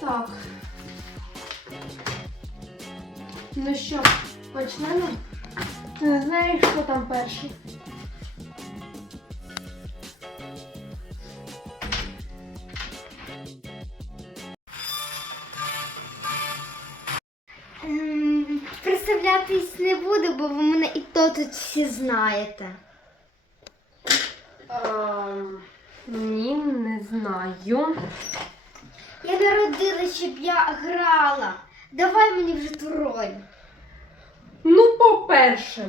Так. Ну що, почнемо? Ти не знаєш, що там перший? Ем, Представлятись не буду, бо ви мене і то тут всі знаєте. Ем, ні, не знаю. Я народилась, щоб я грала. Давай мені вже ту роль. Ну, по-перше,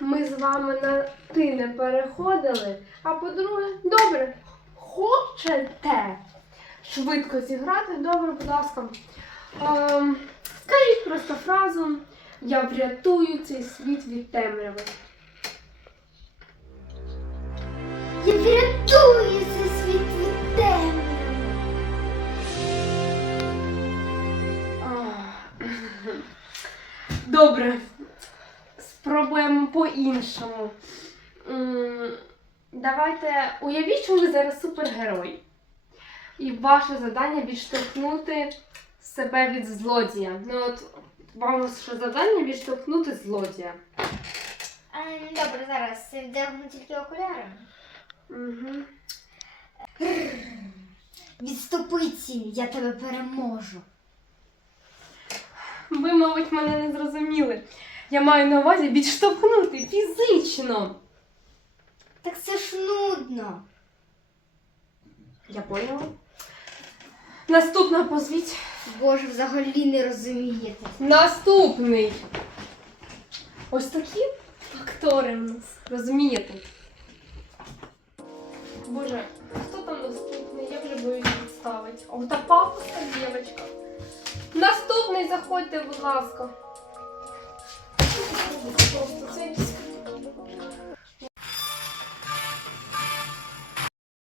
ми з вами на ти не переходили. А по-друге, добре, хочете швидко зіграти? Добре, будь ласка. Ем, скажіть просто фразу Я врятую цей світ від темряви. Я Добре. Спробуємо по-іншому. Давайте уявіть, що ви зараз супергерой. І ваше завдання відштовхнути себе від злодія. Ну от вам ваше завдання відштовхнути злодія. Ем, Добре, зараз вдягну тільки окуляри. Угу. Відступи тінь, я тебе переможу. Ви, мабуть, мене не зрозуміли. Я маю на увазі відштовхнути фізично. Так це ж нудно. Я поняла. Наступна позвіть. Боже, взагалі не розумієте. Наступний. Ось такі актори в нас. Розумієте? Боже, хто там наступний? Я вже боюсь відставити. О, та папуска дівчинка. Заходьте, будь ласка.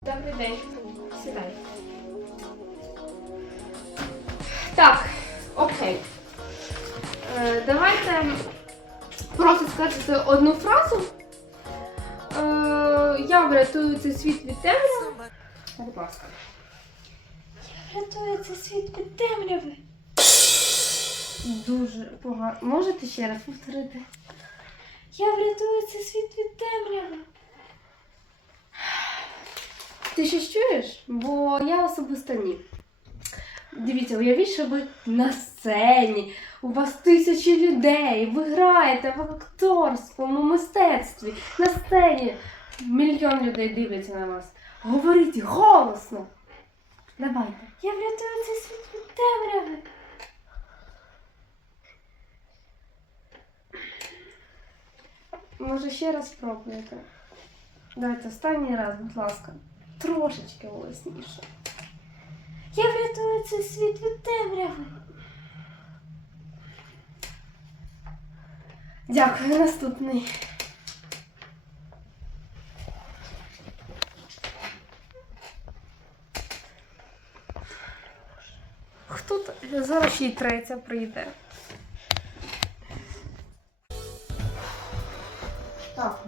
Добрий день. Сідай. Так, окей. Е, давайте просто скажете одну фразу. Е, я врятую цей світ від темряви. Будь ласка. Рятує цей світ від темряви. Дуже погано. Можете ще раз повторити? Я врятую цей світ від темряви. Ти щось чуєш? Бо я особисто ні. Дивіться, уявіть, що ви на сцені, у вас тисячі людей, ви граєте в акторському мистецтві, на сцені. Мільйон людей дивляться на вас. Говоріть голосно. Давайте. Я врятую цей світ від темряви. Може ще раз спробуєте? Давайте останній раз, будь ласка. Трошечки голосніше. Я врятую цей світ від темряви. Дякую, наступний. Хто то? Зараз ще й третя прийде.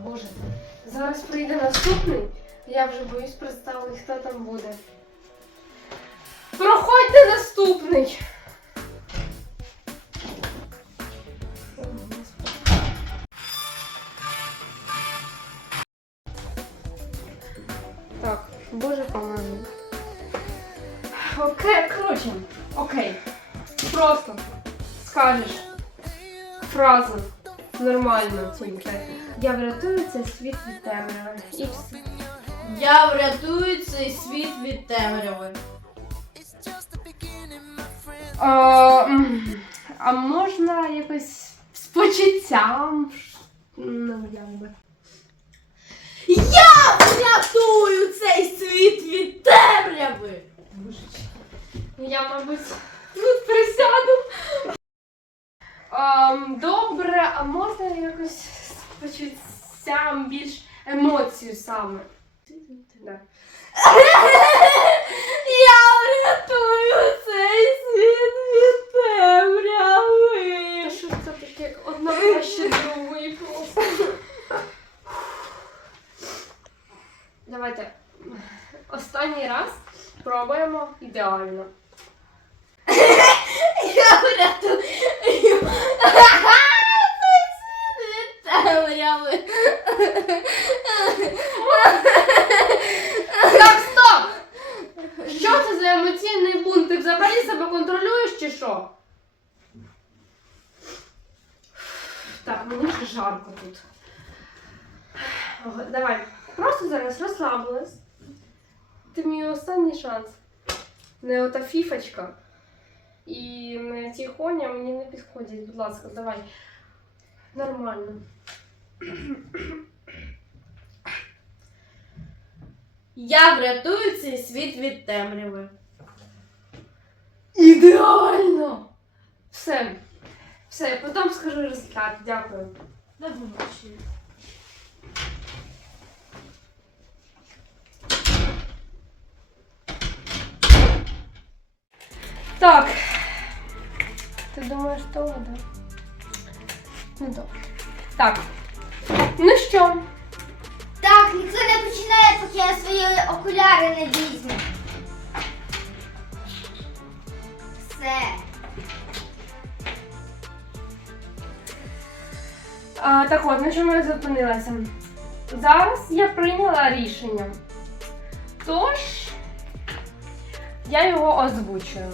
Боже. Зараз прийде наступний. Я вже боюсь представити, хто там буде. Проходьте наступний. Так, боже поможи. Окей, коротше, окей. Просто скажеш фразу нормально. Я врятую цей світ від темряви. І все. Я врятую цей світ від темряви. А, а можна якось з почуттям? Ну, як би. Я врятую цей світ від темряви. Ну, Я, мабуть, тут присяду. Ам, добре, а можна якось з почуттям більш емоцію саме? Да. Я врятую цей світ від темряви. Та що ж це таке одна краще другої просто. Давайте останній раз пробуємо ідеально. Так, стоп! Що це за емоційний бунт? Ти взагалі себе контролюєш чи що? Так, мені вже жарко тут. Давай, просто зараз розслабилась. Ти мій останній шанс. Не ота фіфочка. І не ті хоня мені не підходять. Будь ласка, давай. Нормально. Я врятую цей світ від темряви. Ідеально! Все. Все, потім скажу результат. Дякую. До побачення. Так. Ти думаєш того, да? Ну добре. Так. Ну що? Так, ніхто не починає, поки я свої окуляри не візьму. Все. А, так от, на чому я зупинилася? Зараз я прийняла рішення. Тож я його озвучую.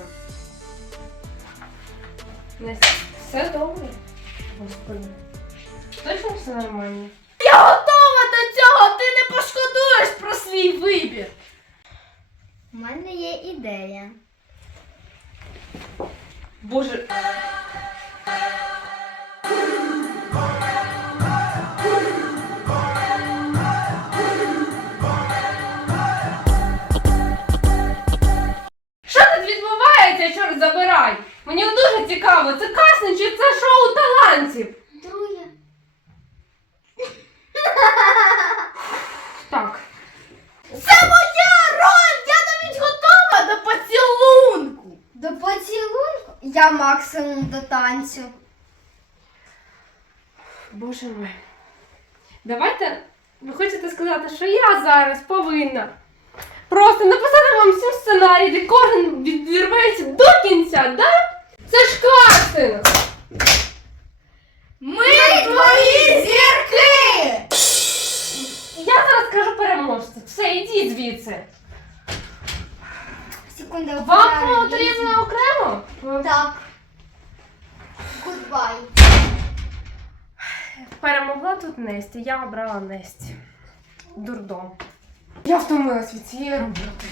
Все добре. Господи. Точно все нормально? Я готова до цього! Ти не пошкодуєш про свій вибір! У мене є ідея. Боже. Я максимум до танцю. Боже мой. Давайте, ви хочете сказати, що я зараз повинна просто написати вам всім сценарій, де кожен відірветься до кінця, да? Це ж кастинг! Ми твої зірки! Я зараз кажу переможця. Все, ідіть звідси. Секунду, Вам потрібно окремо? Так. Гудбай. Перемогла тут Несті, я обрала Несті. Дурдом. Я втомилась від цієї роботи.